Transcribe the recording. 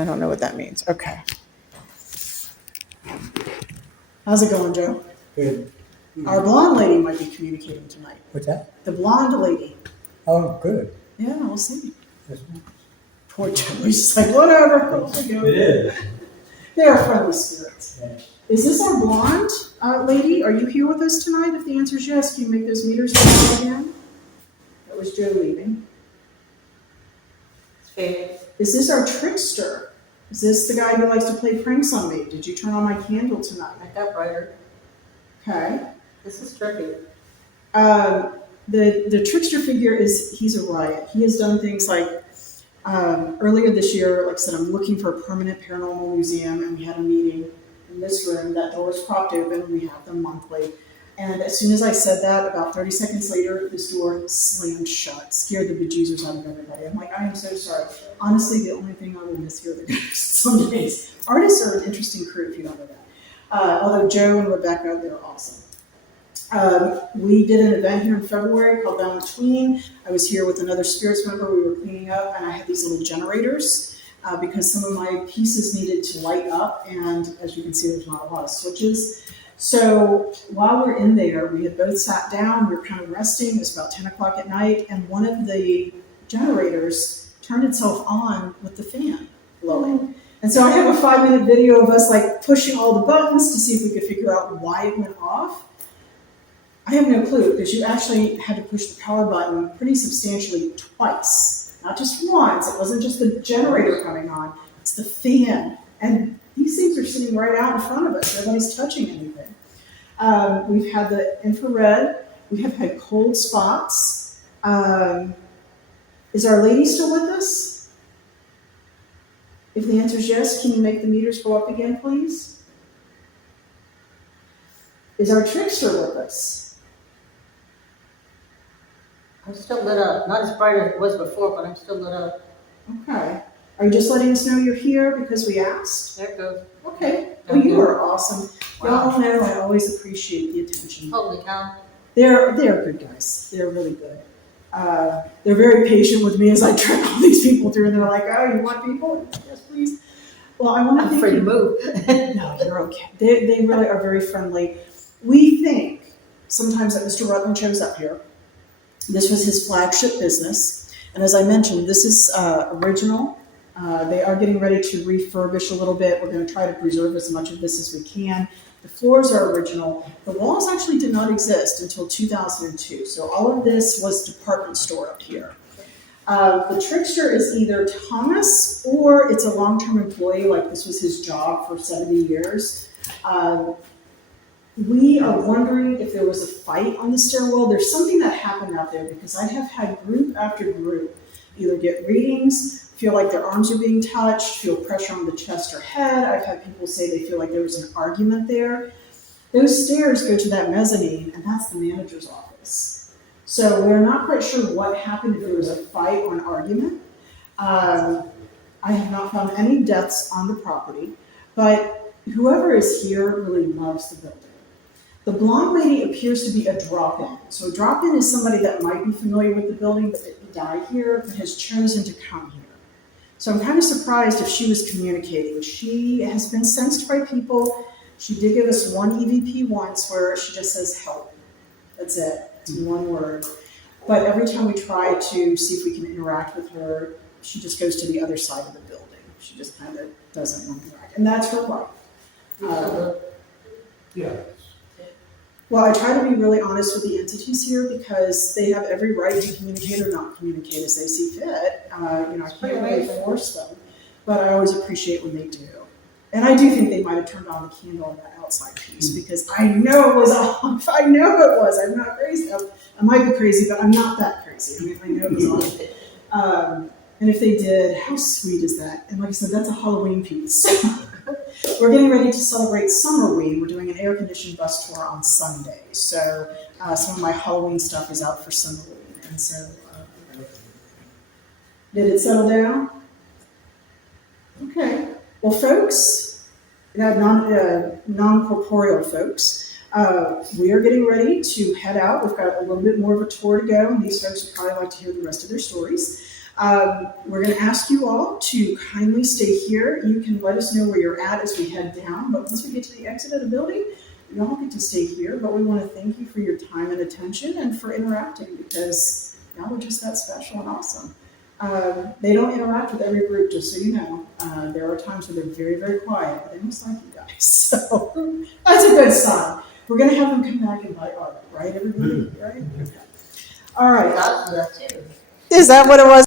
I don't know what that means. Okay. How's it going, Joe? Good. Our blonde lady might be communicating tonight. What's that? The blonde lady. Oh, good. Yeah, we'll see. That's nice. Poor Joe. He's just like, whatever. It is. They are friendly spirits. Yeah. Is this our blonde lady? Are you here with us tonight? If the answer is yes, can you make those meters go again? That was Joe leaving. Is this our trickster? Is this the guy who likes to play pranks on me? Did you turn on my candle tonight? I got brighter. Okay. This is tricky. The trickster figure he's a riot. He has done things like earlier this year, like I said, I'm looking for a permanent paranormal museum, and we had a meeting in this room. That door was propped open. We have them monthly. And as soon as I said that, about 30 seconds later, this door slammed shut, scared the bejesus out of everybody. I'm like, I am so sorry. Honestly, the only thing I will miss here are the ghosts some days. Artists are an interesting crew, if you don't know that. Although Joe and Rebecca, they're awesome. We did an event here in February called Down Between. I was here with another spirits member. We were cleaning up, and I had these little generators because some of my pieces needed to light up, and as you can see, there's not a lot of switches. So while we're in there, we had both sat down, we were kind of resting. It was about 10 o'clock at night, and one of the generators turned itself on with the fan blowing. And so I have a 5-minute video of us like pushing all the buttons to see if we could figure out why it went off. I have no clue, because you actually had to push the power button pretty substantially twice. Not just once. It wasn't just the generator coming on. It's the fan. And these things are sitting right out in front of us. Nobody's touching anything. We've had the infrared. We have had cold spots. Is Our Lady still with us? If the answer is yes, can you make the meters go up again, please? Is our trickster with us? I'm still lit up. Not as bright as it was before, but I'm still lit up. Okay. Are you just letting us know you're here because we asked? There it goes. Okay. Well, you are awesome. Y'all know I always appreciate the attention. Holy cow. They're good guys. They're really good. They're very patient with me as I track all these people through, and they're like, "Oh, you want people? Yes, please." Well, I want to I'm thank afraid to you. move. No, you're okay. They really are very friendly. We think sometimes that Mr. Rutland shows up here. This was his flagship business, and as I mentioned, this is original. They are getting ready to refurbish a little bit. We're going to try to preserve as much of this as we can. The floors are original. The walls actually did not exist until 2002, so all of this was department store up here. The trickster is either Thomas or it's a long-term employee, like this was his job for 70 years. We are wondering if there was a fight on the stairwell. There's something that happened out there, because I have had group after group either get readings, feel like their arms are being touched, feel pressure on the chest or head. I've had people say they feel like there was an argument there. Those stairs go to that mezzanine, and that's the manager's office. So we're not quite sure what happened, if there was a fight or an argument. I have not found any deaths on the property, but whoever is here really loves the building. The blonde lady appears to be a drop-in. So a drop-in is somebody that might be familiar with the building, but didn't die here, but has chosen to come here. So I'm kind of surprised if she was communicating. She has been sensed by people. She did give us one EVP once where she just says, "help." That's it. It's one word. But every time we try to see if we can interact with her, she just goes to the other side of the building. She just kind of doesn't want to interact. And that's her right. Yeah. Well, I try to be really honest with the entities here, because they have every right to communicate or not communicate as they see fit. I can't really force them, but I always appreciate when they do. And I do think they might have turned on the candle on that outside piece, because I know it was off. I know it was. I'm not crazy. I might be crazy, but I'm not that crazy. I know it was off. And if they did, how sweet is that? And like I said, that's a Halloween piece. We're getting ready to celebrate Summerween. We're doing an air-conditioned bus tour on Sunday. So some of my Halloween stuff is out for Summerween. And so, did it settle down? Okay. Well, folks, non-corporeal folks, we are getting ready to head out. We've got a little bit more of a tour to go, and these folks would probably like to hear the rest of their stories. We're going to ask you all to kindly stay here. You can let us know where you're at as we head down, but once we get to the exit of the building, you all get to stay here. But we want to thank you for your time and attention and for interacting, because y'all are just that special and awesome. They don't interact with every group, just so you know. There are times where they're very, very quiet, but they must like you guys. So that's a good sign. We're going to have them come back and bite Art, right, everybody? Right? Okay. All right. Dogs do that too. Is that what it was?